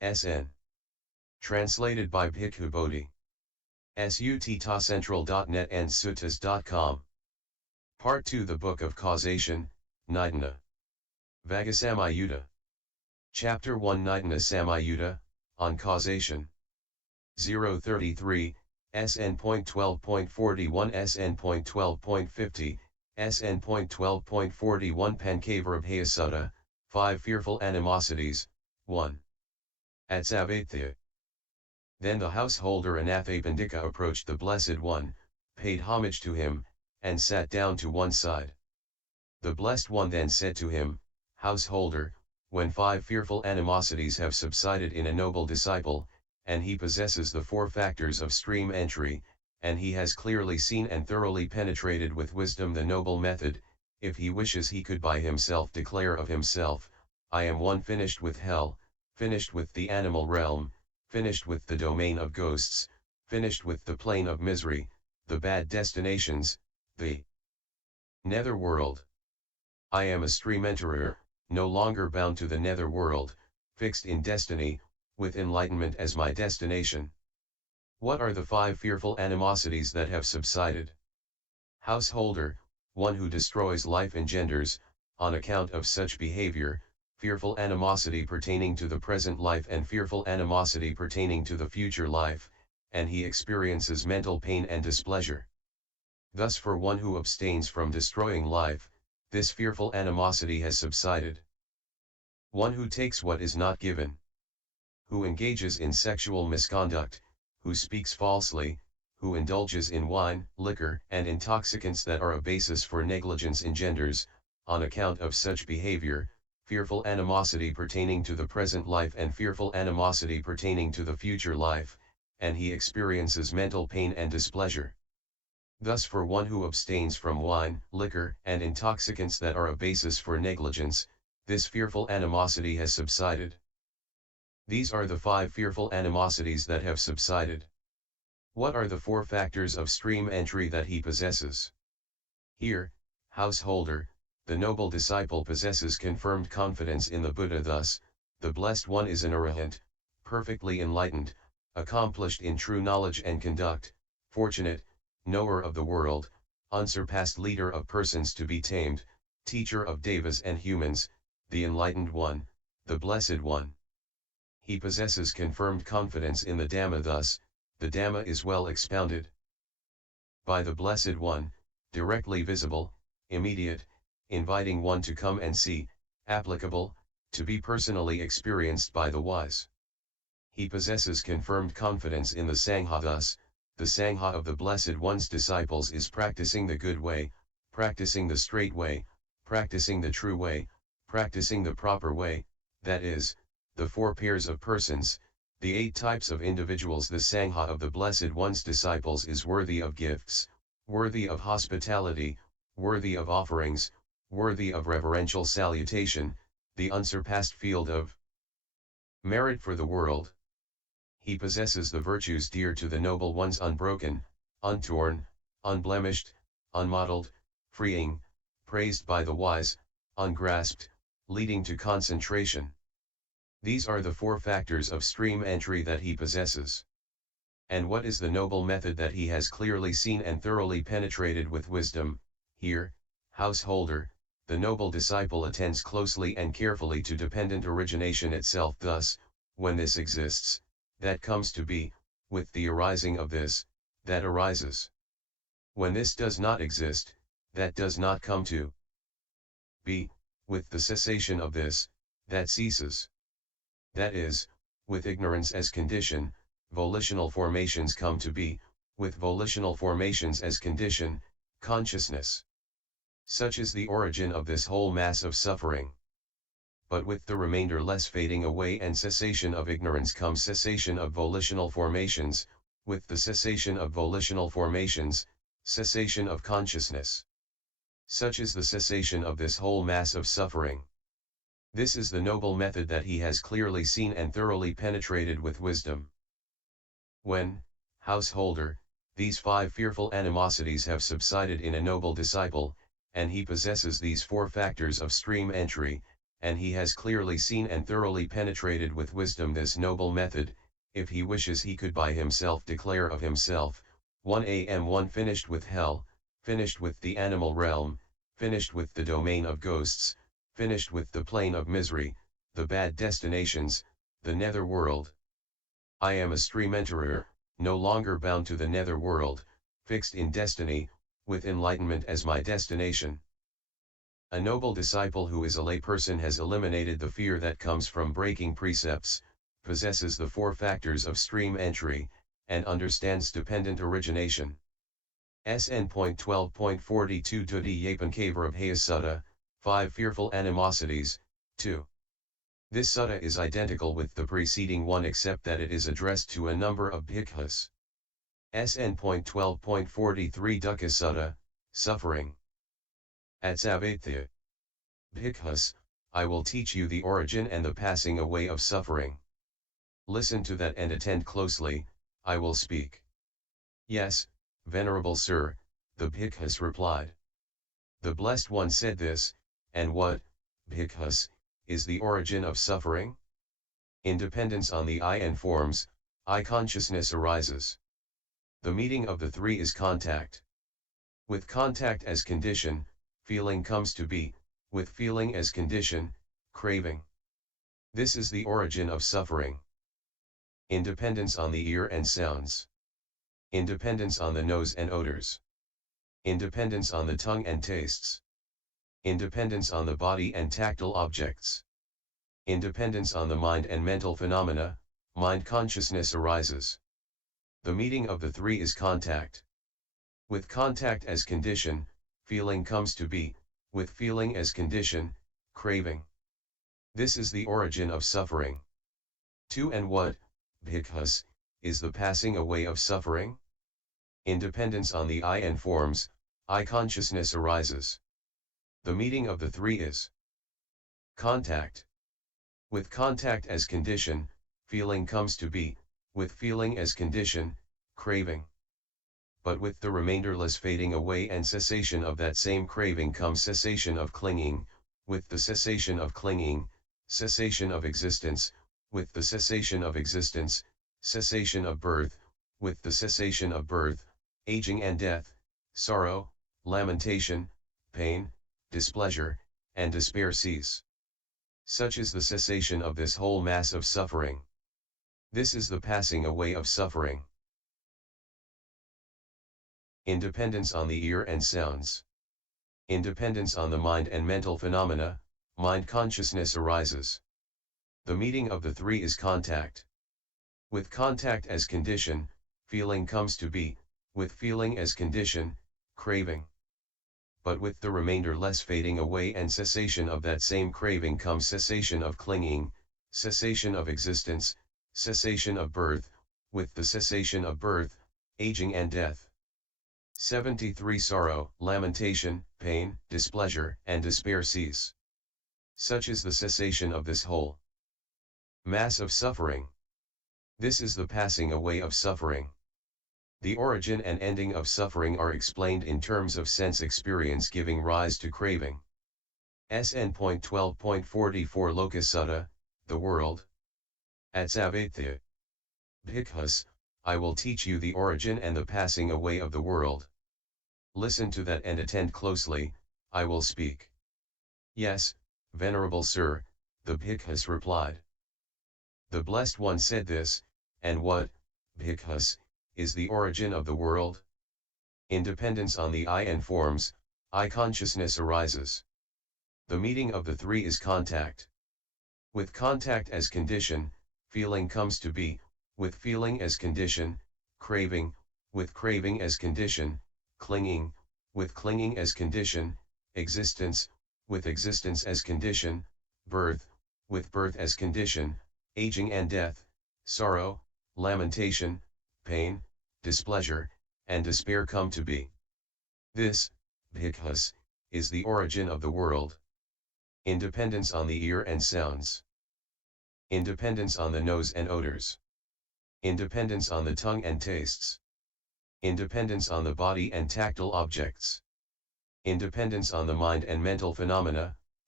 SN. Translated by Bhikkhu Bodhi. Sutta.central.net and suttas.com. Part 2. The Book of Causation, Nidana. Vagasamayutta. Chapter 1. Nidana Samayutta, on Causation. 033, SN.12.41-SN.12.50, SN.12.41 Pankavara Sutta, 5 Fearful Animosities, 1. At Savatthi. Then the householder Anathapindika approached the Blessed One, paid homage to him, and sat down to one side. The Blessed One then said to him, Householder, when 5 fearful animosities have subsided in a noble disciple, and he possesses the 4 factors of stream entry, and he has clearly seen and thoroughly penetrated with wisdom the noble method, if he wishes he could by himself declare of himself, I am one finished with hell, finished with the animal realm, finished with the domain of ghosts, finished with the plane of misery, the bad destinations, the nether world. I am a stream enterer, no longer bound to the nether world, fixed in destiny, with enlightenment as my destination. What are the 5 fearful animosities that have subsided? Householder, one who destroys life engenders, on account of such behavior, fearful animosity pertaining to the present life and fearful animosity pertaining to the future life, and he experiences mental pain and displeasure. Thus for one who abstains from destroying life, this fearful animosity has subsided. One who takes what is not given, who engages in sexual misconduct, who speaks falsely, who indulges in wine, liquor, and intoxicants that are a basis for negligence engenders, on account of such behavior, fearful animosity pertaining to the present life and fearful animosity pertaining to the future life, and he experiences mental pain and displeasure. Thus for one who abstains from wine, liquor, and intoxicants that are a basis for negligence, this fearful animosity has subsided. These are the 5 fearful animosities that have subsided. What are the 4 factors of stream entry that he possesses? Here, householder, the noble disciple possesses confirmed confidence in the Buddha. Thus, the Blessed One is an arahant, perfectly enlightened, accomplished in true knowledge and conduct, fortunate, knower of the world, unsurpassed leader of persons to be tamed, teacher of devas and humans, the enlightened one, the Blessed One. He possesses confirmed confidence in the Dhamma. Thus, the Dhamma is well expounded by the Blessed One, directly visible, immediate, inviting one to come and see, applicable, to be personally experienced by the wise. He possesses confirmed confidence in the Sangha. Thus, the Sangha of the Blessed One's disciples is practicing the good way, practicing the straight way, practicing the true way, practicing the proper way, that is, the 4 pairs of persons, the 8 types of individuals. The Sangha of the Blessed One's disciples is worthy of gifts, worthy of hospitality, worthy of offerings, worthy of reverential salutation, the unsurpassed field of merit for the world. He possesses the virtues dear to the noble ones: unbroken, untorn, unblemished, unmottled, freeing, praised by the wise, ungrasped, leading to concentration. These are the 4 factors of stream entry that he possesses. And what is the noble method that he has clearly seen and thoroughly penetrated with wisdom? Here, householder, the noble disciple attends closely and carefully to dependent origination itself. Thus, when this exists, that comes to be, with the arising of this, that arises. When this does not exist, that does not come to be, with the cessation of this, that ceases. That is, with ignorance as condition, volitional formations come to be, with volitional formations as condition, consciousness. Such is the origin of this whole mass of suffering. But with the remainder less fading away and cessation of ignorance comes cessation of volitional formations, with the cessation of volitional formations, cessation of consciousness. Such is the cessation of this whole mass of suffering. This is the noble method that he has clearly seen and thoroughly penetrated with wisdom. When, householder, these 5 fearful animosities have subsided in a noble disciple, and he possesses these 4 factors of stream entry, and he has clearly seen and thoroughly penetrated with wisdom this noble method. If he wishes he could by himself declare of himself, 1 finished with hell, finished with the animal realm, finished with the domain of ghosts, finished with the plane of misery, the bad destinations, the nether world. I am a stream enterer, no longer bound to the nether world, fixed in destiny, with enlightenment as my destination. A noble disciple who is a layperson has eliminated the fear that comes from breaking precepts, possesses the 4 factors of stream entry, and understands dependent origination. SN.12.42-Yapankavarabhaya Sutta, 5 Fearful Animosities, 2. This sutta is identical with the preceding one except that it is addressed to a number of bhikkhus. SN.12.43 Dukkha Sutta, Suffering. At Savatthi. Bhikkhus, I will teach you the origin and the passing away of suffering. Listen to that and attend closely, I will speak. Yes, Venerable Sir, the bhikkhus replied. The Blessed One said this, and what, bhikkhus, is the origin of suffering? In dependence on the I and forms, I consciousness arises. The meeting of the 3 is contact. With contact as condition, feeling comes to be, with feeling as condition, craving. This is the origin of suffering. Independence on the ear and sounds. Independence on the nose and odors. Independence on the tongue and tastes. Independence on the body and tactile objects. Independence on the mind and mental phenomena, mind consciousness arises. The meeting of the 3 is contact. With contact as condition, feeling comes to be, with feeling as condition, craving. This is the origin of suffering. 2. And what, bhikkhus, is the passing away of suffering? Independence on the I and forms, I consciousness arises. The meeting of the 3 is contact. With contact as condition, feeling comes to be, with feeling as condition, craving. But with the remainderless fading away and cessation of that same craving comes cessation of clinging, with the cessation of clinging, cessation of existence, with the cessation of existence, cessation of birth, with the cessation of birth, aging and death, sorrow, lamentation, pain, displeasure, and despair cease. Such is the cessation of this whole mass of suffering. This is the passing away of suffering. Independence on the ear and sounds. Independence on the mind and mental phenomena, mind consciousness arises. The meeting of the 3 is contact. With contact as condition, feeling comes to be, with feeling as condition, craving. But with the remainder less fading away and cessation of that same craving comes cessation of clinging, cessation of existence, cessation of birth, with the cessation of birth, aging and death. 73 Sorrow, lamentation, pain, displeasure, and despair cease. Such is the cessation of this whole mass of suffering. This is the passing away of suffering. The origin and ending of suffering are explained in terms of sense experience giving rise to craving. SN.12.44 Loka Sutta, the world. At Savatthi. Bhikkhus, I will teach you the origin and the passing away of the world. Listen to that and attend closely, I will speak. Yes, Venerable Sir, the bhikkhus replied. The Blessed One said this, and what, bhikkhus, is the origin of the world? Independence on the I and forms, I consciousness arises. The meeting of the 3 is contact. With contact as condition, feeling comes to be, with feeling as condition, craving, with craving as condition, clinging, with clinging as condition, existence, with existence as condition, birth, with birth as condition, aging and death, sorrow, lamentation, pain, displeasure, and despair come to be. This, bhikkhus, is the origin of the world. Independence on the ear and sounds. Independence on the nose and odors. Independence on the tongue and tastes. Independence on the body and tactile objects. Independence on the mind and mental phenomena,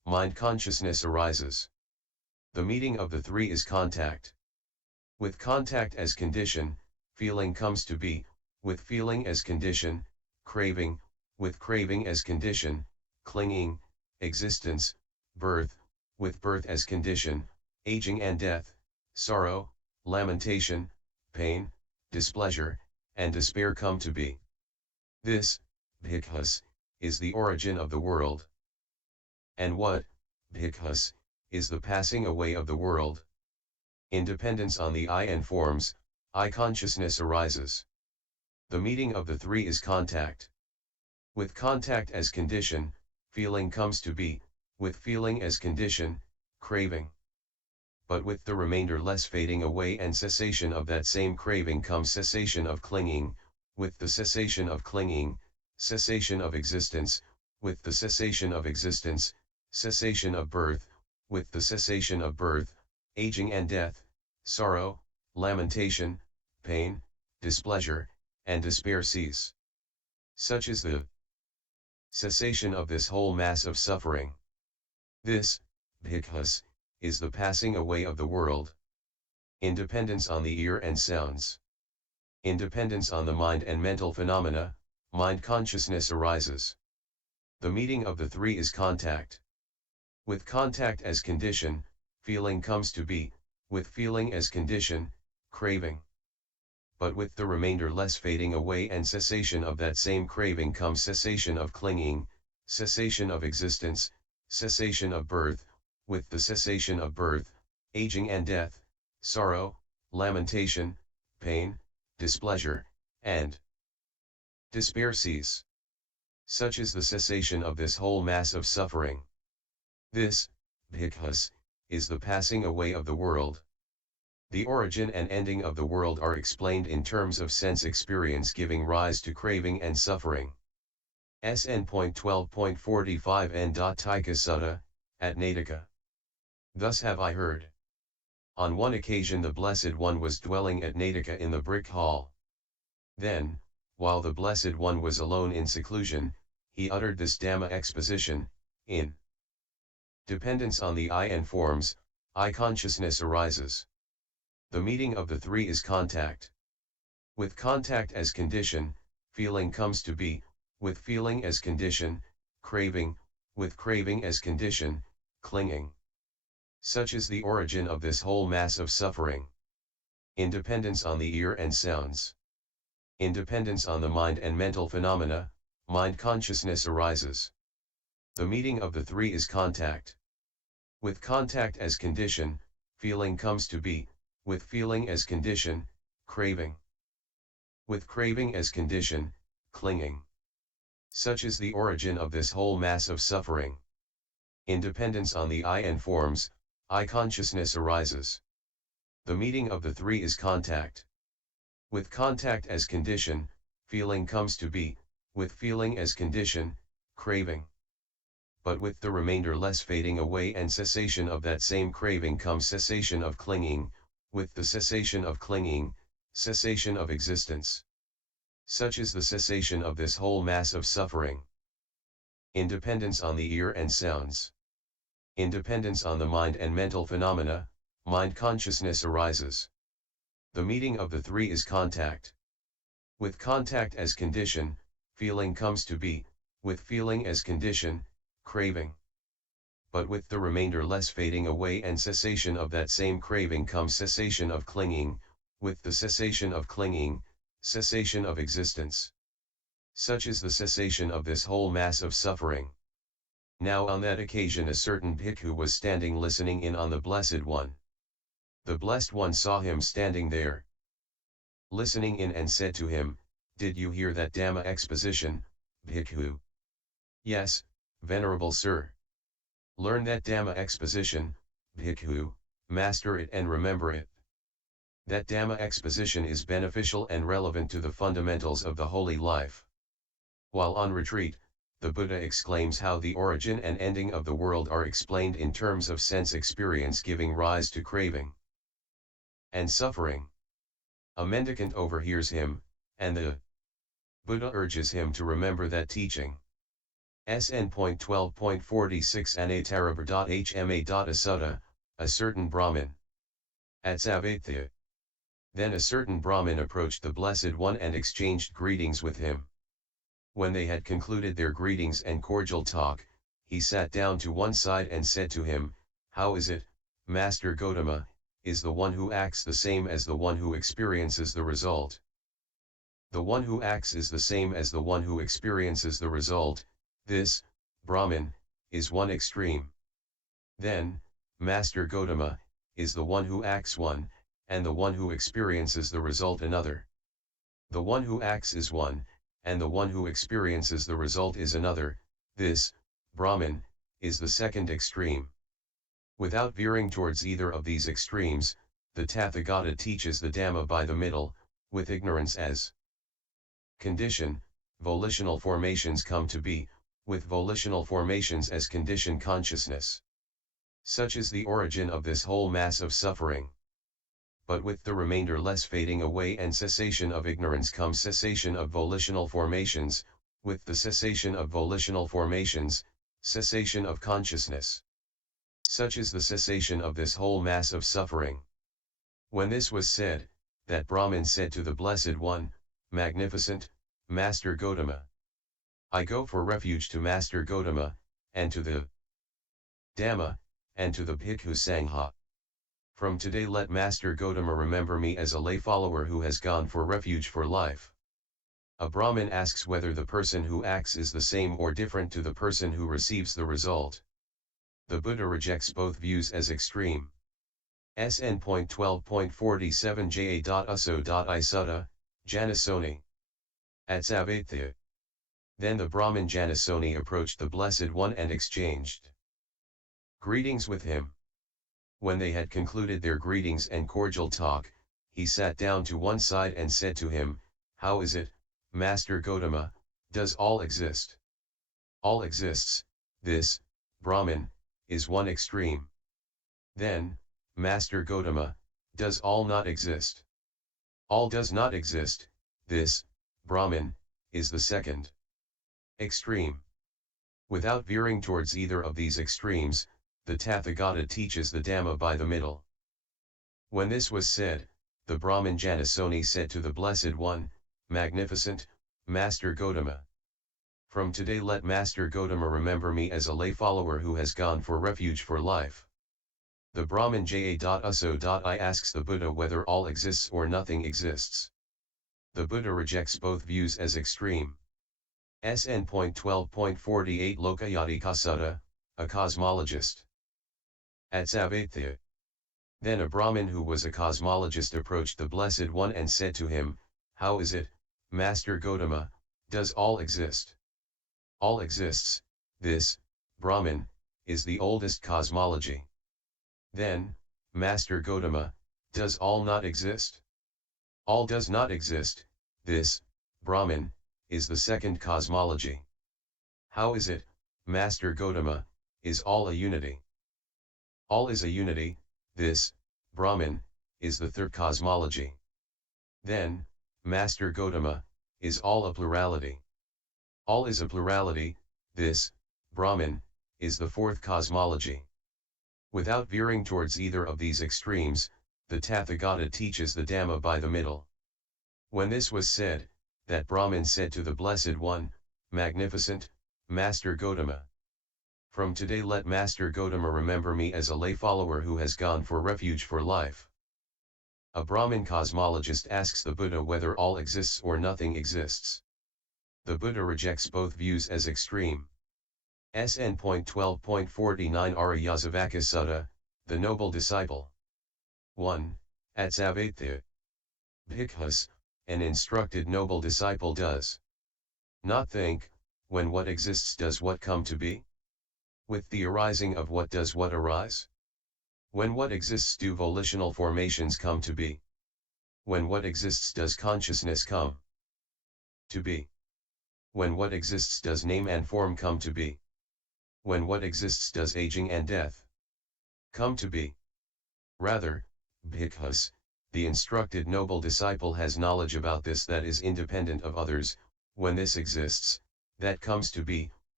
mind consciousness arises. The meeting of the three is contact. With contact as condition, feeling comes to be, with feeling as condition, craving, with craving as condition, clinging, existence, birth, with birth as condition, aging and death, sorrow, lamentation, pain, displeasure, and despair come to be. This, bhikkhus, is the origin of the world. And what, bhikkhus, is the passing away of the world? Independence on the I and forms, I consciousness arises. The meeting of the three is contact. With contact as condition, feeling comes to be, with feeling as condition, craving. But with the remainder less fading away and cessation of that same craving comes cessation of clinging, with the cessation of clinging, cessation of existence, with the cessation of existence, cessation of birth, with the cessation of birth, aging and death, sorrow, lamentation, pain, displeasure, and despair cease. Such is the cessation of this whole mass of suffering. This, bhikkhus, is the passing away of the world. Independence on the ear and sounds. Independence on the mind and mental phenomena, mind consciousness arises. The meeting of the three is contact. With contact as condition, feeling comes to be, with feeling as condition, craving. But with the remainder less fading away and cessation of that same craving comes cessation of clinging, cessation of existence, cessation of birth, with the cessation of birth, aging and death, sorrow, lamentation, pain, displeasure, and despair cease. Such is the cessation of this whole mass of suffering. This, bhikkhus, is the passing away of the world. The origin and ending of the world are explained in terms of sense experience giving rise to craving and suffering. SN.12.41-SN.12.50 Sutta, Aññatarabrāhmaṇa. Thus have I heard. On one occasion the Blessed One was dwelling at Aññatarabrāhmaṇa in the brick hall. Then, while the Blessed One was alone in seclusion, he uttered this Dhamma exposition, in dependence on the I and forms, I consciousness arises. The meeting of the three is contact. With contact as condition, feeling comes to be, with feeling as condition, craving, with craving as condition, clinging. Such is the origin of this whole mass of suffering. Independence on the ear and sounds. Independence on the mind and mental phenomena, mind consciousness arises. The meeting of the three is contact. With contact as condition, feeling comes to be, with feeling as condition, craving. With craving as condition, clinging. Such is the origin of this whole mass of suffering. Independence on the I and forms, I consciousness arises. The meeting of the three is contact. With contact as condition, feeling comes to be, with feeling as condition, craving. But with the remainder less fading away and cessation of that same craving comes cessation of clinging, with the cessation of clinging, cessation of existence. Such is the cessation of this whole mass of suffering. Independence on the ear and sounds. Independence on the mind and mental phenomena, mind consciousness arises. The meeting of the three is contact. With contact as condition, feeling comes to be, with feeling as condition, craving. But with the remainder less fading away and cessation of that same craving comes cessation of clinging, with the cessation of clinging, cessation of existence. Such is the cessation of this whole mass of suffering. Now on that occasion a certain bhikkhu was standing listening in on the Blessed One. The Blessed One saw him standing there, listening in, and said to him, "Did you hear that Dhamma exposition, bhikkhu?" "Yes, Venerable Sir." "Learn that Dhamma exposition, bhikkhu, master it and remember it. That Dhamma exposition is beneficial and relevant to the fundamentals of the holy life." While on retreat, the Buddha exclaims how the origin and ending of the world are explained in terms of sense experience giving rise to craving and suffering. A mendicant overhears him, and the Buddha urges him to remember that teaching. SN.12.46 Aññatarabrāhmaṇa Sutta, a certain Brahmin. At Savatthi. Then a certain Brahmin approached the Blessed One and exchanged greetings with him. When they had concluded their greetings and cordial talk, he sat down to one side and said to him, "How is it, Master Gotama, is the one who acts the same as the one who experiences the result?" The one who acts is the same as the one who experiences the result. This, Brahmin, is one extreme. Then, Master Gotama, is the one who acts one, and the one who experiences the result another. The one who acts is one, and the one who experiences the result is another. This, Brahmin, is the second extreme. Without veering towards either of these extremes, the Tathagata teaches the Dhamma by the middle, with ignorance as condition. Volitional formations come to be, with volitional formations as condition consciousness. Such is the origin of this whole mass of suffering. But with the remainder less fading away and cessation of ignorance comes cessation of volitional formations, with the cessation of volitional formations, cessation of consciousness. Such is the cessation of this whole mass of suffering. When this was said, that Brahmin said to the Blessed One, "Magnificent, Master Gotama. I go for refuge to Master Gotama, and to the Dhamma, and to the Bhikkhu Sangha. From today let Master Gotama remember me as a lay follower who has gone for refuge for life." A Brahmin asks whether the person who acts is the same or different to the person who receives the result. The Buddha rejects both views as extreme. SN.12.47 Ja.uso.I Sutta, Janasoni. At Savatthi. Then the Brahmin Janasoni approached the Blessed One and exchanged greetings with him. When they had concluded their greetings and cordial talk, he sat down to one side and said to him, "How is it, Master Gotama, does all exist?" All exists. This, Brahmin, is one extreme. Then, Master Gotama, does all not exist? All does not exist. This, Brahmin, is the second extreme. Without veering towards either of these extremes, the Tathagata teaches the Dhamma by the middle. When this was said, the Brahmin Janasoni said to the Blessed One, "Magnificent, Master Gotama. From today let Master Gotama remember me as a lay follower who has gone for refuge for life." The Brahmin Ja.uso.I asks the Buddha whether all exists or nothing exists. The Buddha rejects both views as extreme. SN.12.48 Lokayattika Sutta, a cosmologist. At Savatthi. Then a Brahmin who was a cosmologist approached the Blessed One and said to him, "How is it, Master Gotama, does all exist?" All exists. This, Brahmin, is the oldest cosmology. Then, Master Gotama, does all not exist? All does not exist. This, Brahmin, is the second cosmology. How is it, Master Gotama, is all a unity? All is a unity. This, Brahmin, is the third cosmology. Then, Master Gotama, is all a plurality? All is a plurality. This, Brahmin, is the fourth cosmology. Without veering towards either of these extremes, the Tathagata teaches the Dhamma by the middle. When this was said, that Brahmin said to the Blessed One, "Magnificent, Master Gotama. From today let Master Gotama remember me as a lay follower who has gone for refuge for life." A Brahmin cosmologist asks the Buddha whether all exists or nothing exists. The Buddha rejects both views as extreme. SN.12.49 Aryasavaka Sutta, the Noble Disciple. 1. At Savatthi. Bhikkhus, an instructed noble disciple does not think, when what exists does what come to be? With the arising of what does what arise? When what exists do volitional formations come to be? When what exists does consciousness come to be? When what exists does name and form come to be? When what exists does aging and death come to be? Rather, Bhikkhus, the instructed noble disciple has knowledge about this that is independent of others. When this exists, that comes to be,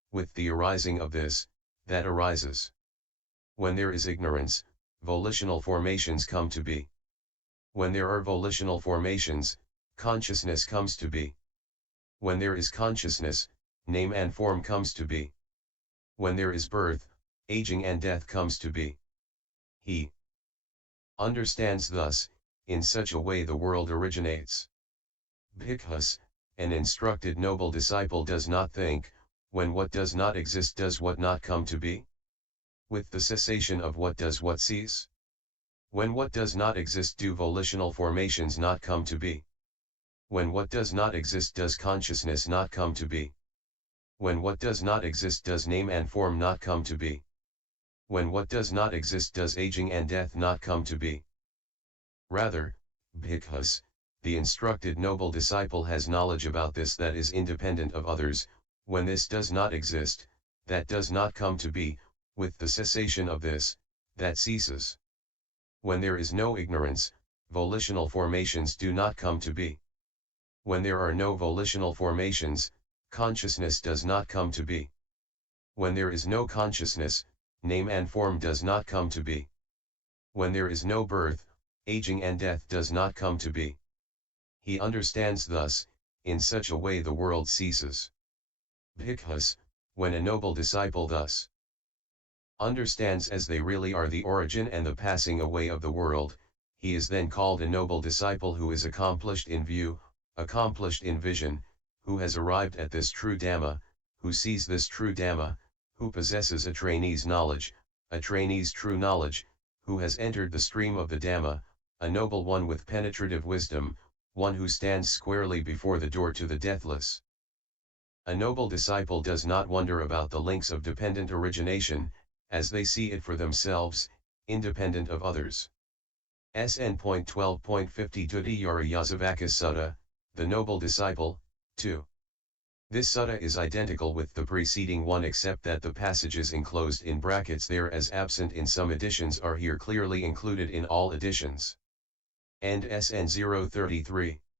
with the arising of this, that arises. When there is ignorance, volitional formations come to be. When there are volitional formations, consciousness comes to be. When there is consciousness, name and form comes to be. When there is birth, aging and death comes to be. He understands thus, in such a way the world originates. Bhikkhus, an instructed noble disciple does not think, when what does not exist does what not come to be? With the cessation of what does what cease? When what does not exist do volitional formations not come to be? When what does not exist does consciousness not come to be? When what does not exist does name and form not come to be? When what does not exist does aging and death not come to be? Rather, Bhikkhus, the instructed noble disciple has knowledge about this that is independent of others. When this does not exist, that does not come to be, with the cessation of this, that ceases. When there is no ignorance, volitional formations do not come to be. When there are no volitional formations, consciousness does not come to be. When there is no consciousness, name and form does not come to be. When there is no birth, aging and death does not come to be. He understands thus, in such a way the world ceases. Bhikkhus, when a noble disciple thus understands as they really are the origin and the passing away of the world, he is then called a noble disciple who is accomplished in view, accomplished in vision, who has arrived at this true Dhamma, who sees this true Dhamma, who possesses a trainee's knowledge, a trainee's true knowledge, who has entered the stream of the Dhamma, a noble one with penetrative wisdom, one who stands squarely before the door to the deathless. A noble disciple does not wonder about the links of dependent origination, as they see it for themselves, independent of others. SN.12.50 Dutiyara Yasavakas Sutta, the Noble Disciple, 2. This sutta is identical with the preceding one except that the passages enclosed in brackets there as absent in some editions are here clearly included in all editions. And SN.033.